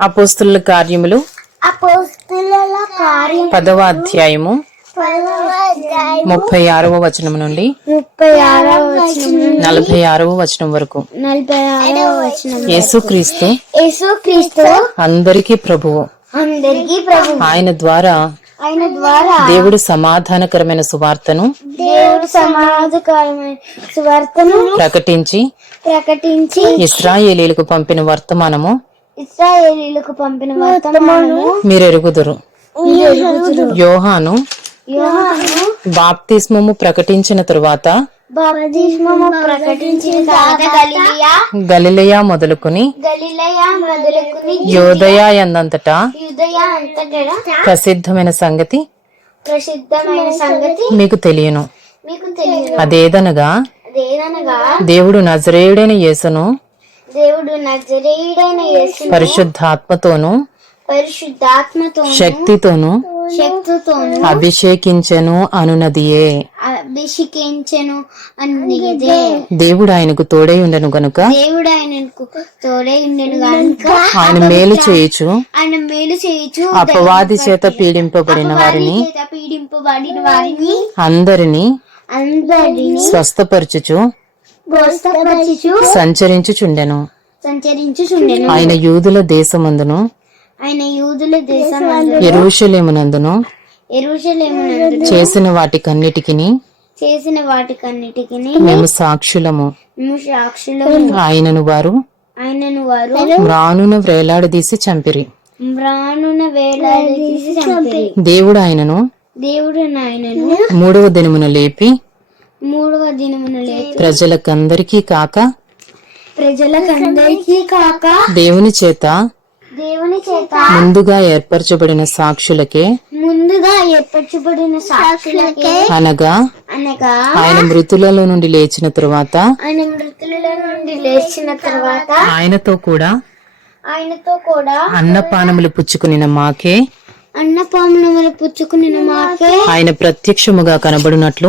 అపోస్తుల కార్యములు పదవ అధ్యాయము ముప్పై ఆరవ వచనం నుండి ముప్పై ఆరవ వచనం నలభై ఆరవ వచనం వరకు. యేసుక్రీస్తు యేసుక్రీస్తు అందరికీ ప్రభువు. అందరికీ ప్రభు ఆయన ద్వారా ఆయన ద్వారా దేవుడు సమాధానకరమైన సువార్తను దేవుడు సమాజకరమైన సువార్తను ప్రకటించి ప్రకటించి ఇస్రాయేలీలకు పంపిన వర్తమానము ఇస్రాయేలీలకు పంపిన వర్తమానము మీరెరుగుదురు. యోహాను యోహాను బాప్తిస్మము ప్రకటించిన తరువాత బాప్తిస్మము ప్రకటించిన తర్వాత గలిలియా? గలిలయ మొదలుకొని గలిలయ మొదలుకుని యోదయ ఎందంతటా యుదయ అంతటా ప్రసిద్ధమైన సంగతి ప్రసిద్ధమైన సంగతి మీకు తెలియను. మీకు తెలియదు. అదేదనగా దేవుడు నజరేయుడైన యేసును దేవుడు నజరేయుడైన యేసు పరిశుద్ధాత్మతోను పరిశుద్ధాత్మతో శక్తితోను శక్తితోను అభిషేకించెను అనునదియే అభిషేకించెను అన్నదే దేవుడు ఆయనకు తోడై ఉండను గనుక దేవుడు ఆయనకు తోడై ఉండెను గనుక ఆయన మేలు చేయుచు ఆయన మేలు చేయుచు అపవాది చేత పీడింపబడిన వారిని పీడింపబడిన వారిని అందరినీ అందరినీ స్వస్థపరచుచు సంచరించుచుండెను. సంచరించుచుండెను. ఆయన యూదుల దేశమందును. ఆయన యూదుల దేశం ఎరుషలేమునందును. ఎరుషలేమునందు చేసిన వాటికన్నిటికి చేసిన వాటికన్నిటికి మేము సాక్షులము. మేము సాక్షులము. ఆయనను వారు ఆయనను వారు మ్రానున వ్రేలాడదీసి చంపిరి. మ్రానున వేలాడి తీసి చంపిరి. దేవుడు ఆయనను దేవుడు నాయనను మూడవ దినమున లేపి మూడవ దినమున ప్రజలకందరికీ కాక ప్రజలకందరికీ కాక దేవుని చేత దేవుని చేత ముందుగా ఏర్పరచబడిన సాక్షులకే ముందుగా ఏర్పరచబడిన సాక్షులకే అనగా అనగా ఆయన మృతులలో నుండి లేచిన తరువాత ఆయన మృతుల నుండి లేచిన తర్వాత ఆయనతో కూడా ఆయనతో కూడా అన్నపానములు పుచ్చుకునిన మాకే అన్నపామునములు పుచ్చుకుని మాకే ఆయన ప్రత్యక్షముగా కనబడినట్లు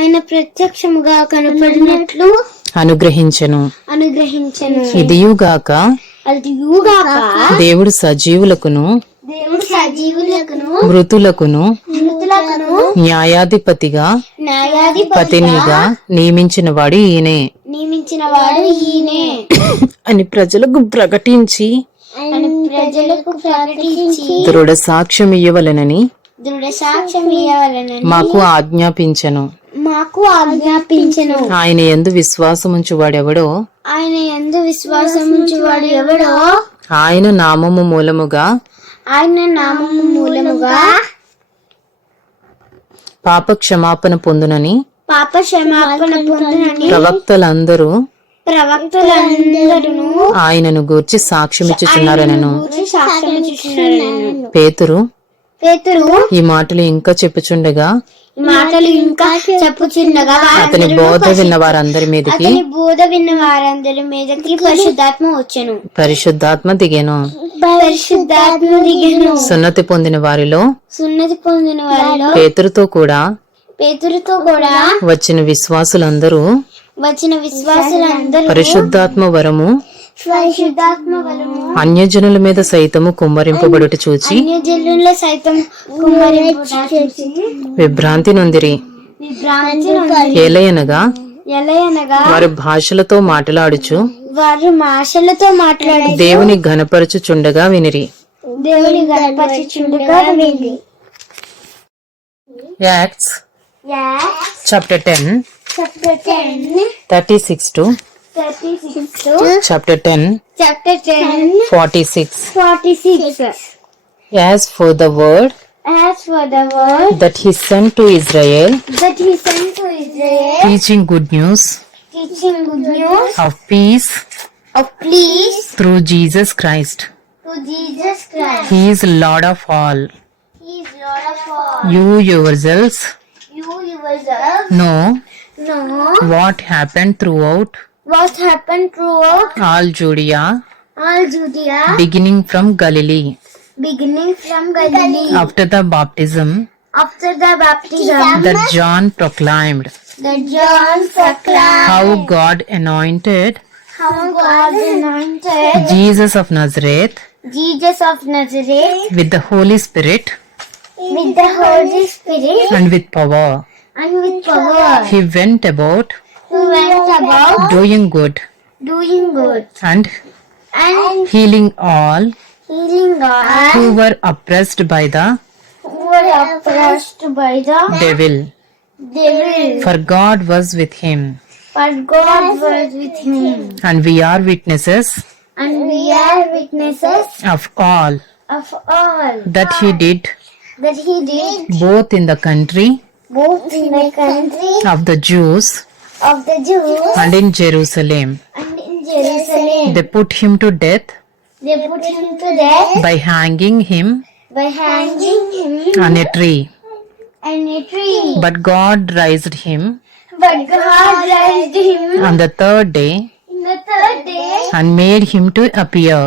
ఆయన ప్రత్యక్షముగా కనపడినట్లు అనుగ్రహించెను. అనుగ్రహించను. ఇదియుగాక అది యూగాక దేవుడు సజీవులకును దేవుడు సజీవులకును మృతులకును మృతులకును న్యాయాధిపతిగా న్యాయాధిపతి పతినిగా నియమించిన వాడు ఈయనే. నియమించిన వాడు ఈయనే. అని ప్రజలకు ప్రకటించి ప్రజలకు ప్రకటించి దృఢ సాక్ష్యం ఇయ్యవలెనని దృఢ సాక్ష్యం ఇవ్వాలని మాకు ఆజ్ఞాపించెను. మాకు ఆజ్ఞాపించను. ఆయన ఎందు విశ్వాసముంచు వాడెవడో ఆయన ఎందు విశ్వాసం వాడు ఎవడో ఆయన నామము మూలముగా ఆయన నామము మూలముగా పాప క్షమాపణ పొందునని పాప క్షమాపణ పొందునని ప్రవక్తలందరూ ప్రవక్తలందరూ ఆయనను గూర్చి సాక్ష్యమిచ్చుచున్నారనను. పేతురు పేతురు ఈ మాటలు ఇంకా చెప్పుచుండగా మాటలు ఇంకా చెప్పుచుండగా అతని బోధ విన్న వారందరి మీదకి బోధ విన్న వారందరి మీదకి పరిశుద్ధాత్మ వచ్చెను. పరిశుద్ధాత్మ దిగెను. పరిశుద్ధాత్మ దిగెను. సున్నతి పొందిన వారిలో సున్నతి పొందిన వారిలో పేతురుతో కూడా పేతురుతో కూడా వచ్చిన విశ్వాసులందరూ వచ్చిన విశ్వాసులందరూ పరిశుద్ధాత్మ వరము పరిశుద్ధాత్మ వలము అన్యజనుల మీద సైతము కుమ్మరింపబడుట చూచి అన్యజనుల సైతం కుమ్మరింపు చూసి విభ్రాంతి నొందిరి. విభ్రాంతి ఏలయనగా ఎలయనగా వారి భాషలతో మాట్లాడుచు వారు భాషలతో మాట్లాడి దేవుని ఘనపరచుచుండగా వినిరి. దేవుని గణపరచుచుండగా వెళ్ళి acts chapter ten. 36 to 36 to chapter 10 chapter 10 46 46 as for the word as for the word that he sent to Israel that he sent to Israel teaching good news teaching good news of peace of peace through Jesus Christ. through Jesus Christ. He is lord of all. He is lord of all. You yourselves you yourselves know know what happened throughout? What happened throughout? All Judea, all Judea, beginning from Galilee, beginning from Galilee, after the baptism. After the baptism. That John proclaimed, that John proclaimed. How God anointed how God anointed Jesus of Nazareth Jesus of Nazareth, with the Holy Spirit with the Holy Spirit and with power. And with power, He went about who went about doing good doing good and and healing all healing all who were oppressed by the who were oppressed by the devil, devil. for God was with him. But God was with him, And we are witnesses and we are witnesses of all of all that he did that he did both in the country both in the country of the Jews of the Jews and in Jerusalem. and in Jerusalem. They put him to death They put him to death by hanging him by hanging him on a tree. on a tree. But God raised him But God raised him on the third day in the third day and made him to appear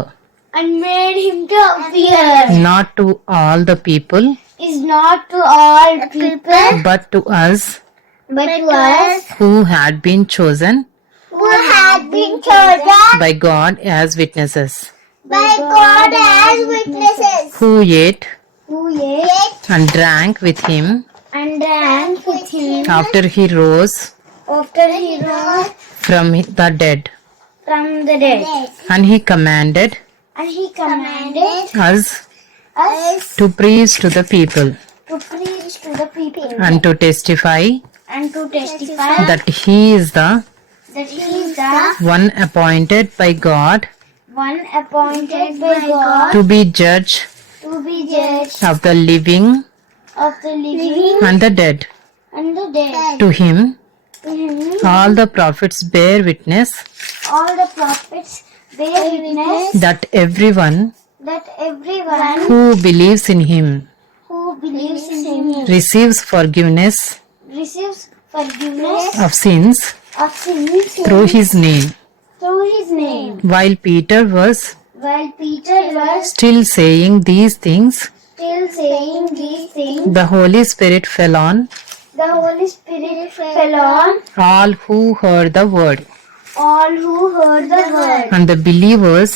and made him to appear. not to all the people Is not to all people, but to us. but to us who had been chosen? who had been chosen by God as witnesses, by God as witnesses, who ate who ate and drank with him. and drank with him. after he rose after he rose from the dead. from the dead. And he commanded And he commanded us us. To preach to the people. To preach to the people. And to testify and to testify that he is the that he is the one appointed by God. one appointed by God. To be judge to be judge of the living of the living and the dead. and the dead. To him, To him, all the prophets bear witness all the prophets bear witness that everyone that everyone who believes in him who believes in him receives forgiveness receives forgiveness of sins of sins through his name. through his name. While Peter was While Peter was still saying these things, still saying these things, the Holy Spirit fell on the Holy Spirit fell on all who heard the word, all who heard the word, and the believers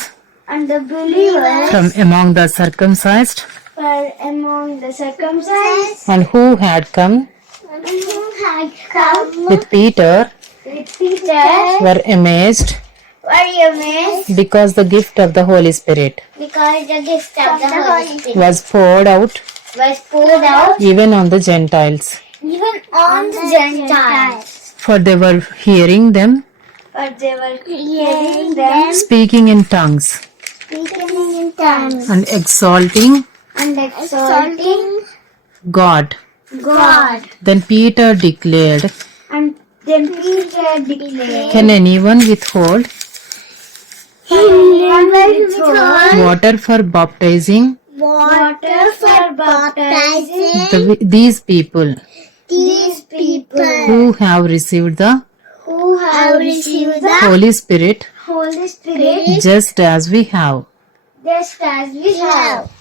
and the believers from among the circumcised. were among the circumcised. And who had come? And who had come? With Peter. With Peter. Were amazed. Were amazed? Because the gift of the Holy Spirit because the gift of the Holy Spirit was poured out was poured out even on the Gentiles, even on the Gentiles. for they were hearing them But they were hearing them speaking in tongues in and exalting and exalting God. God. Then Peter declared, And then Peter declared, Can anyone withhold He never withhold water for baptizing water for baptizing the, these people these people who have received the who have received the Holy Spirit Holy Spirit just as we have? just as we have.